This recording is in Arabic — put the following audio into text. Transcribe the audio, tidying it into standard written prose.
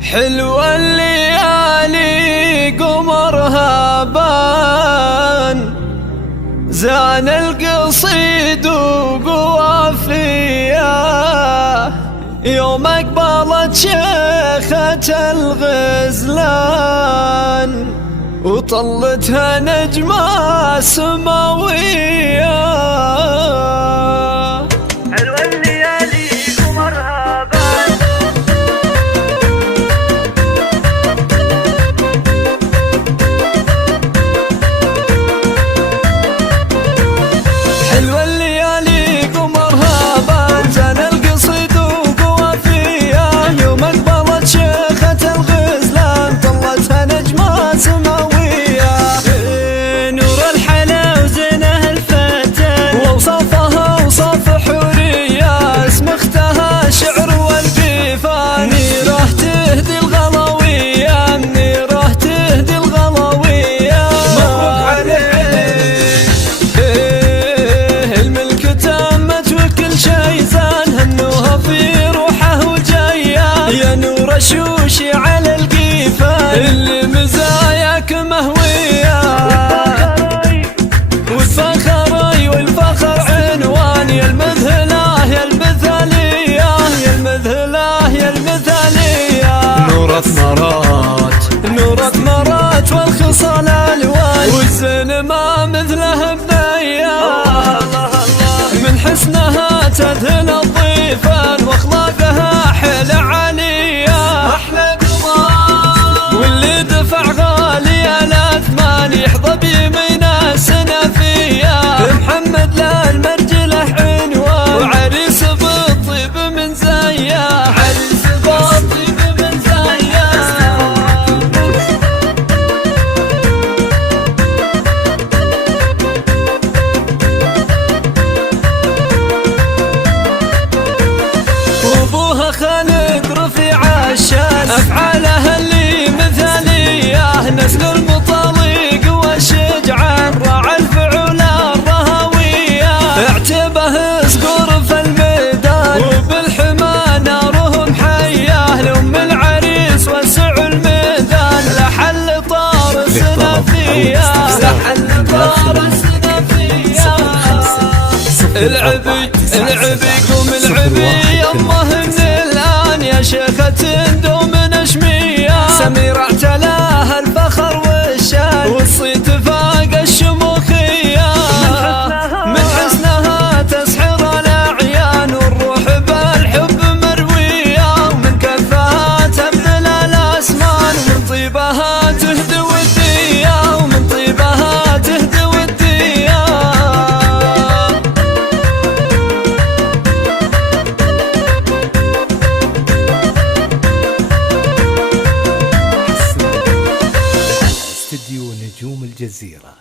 حلوة الليالي قمرها بان، زان القصيد وقوافيه، يوم اقبلت شيخة الغزلان وطلتها نجمة سماوية. حلوة الليالي قمرها بان، حلوة الليالي قمرها بان، زان القصيد وقوافيه، يوم اقبلت شيخة الغزلان طلتها نجمة سماوية. نور الحلا وزينه الفتن، ووصفها وصف حورية، اسم اختها شعر والقيفان، منيرة تهدي الغلاوية، منيرة تهدي الغلاوية. مبروك عليك الملك تمت وكل شي زان، هنوها في روحه وجايه، يا نور الشوشي على القيفان اللي مزاياك مهويه. والفخر والفخر عنوان، يا المذهله يا المثاليه، يا المذهله يا المثاليه. نورة مرات نورة مرات والخصال الوان، والزين ما مثله بنيه، من حسنها تذهل الضيفان، واخلاقها حيل عاليه. احلى قمر واللي دفع غالي الاثمان، يحظى بيمينه سنفيه، محمد للمرجله عنوان، وعريس بالطيب من زيه، عريس بالطيب من زيه. وابوها خالد رفيع الشان، افعالها اللي مثاليه، نسل المطالق والشجعان، راعى الفعول الرهويه، اعتبه صقور في الميدان، وبالحمى نارهم حيه، لام العريس وسع الميدان، لحل طار السنفيه، لحل طار السنفيه. العبي قوم العبي يمه من الآن، يا شيخة دوم نشمية، سمير اعتلاها الفخر والشان، والصيت فاق الشموخية، من حسنها تسحر الأعيان، والروح بالحب مروية، ومن كفها تبذل الأسمان، ومن طيبها تهدي ودية، ومن طيبها تهدي ودية. استديو نجوم الجزيرة.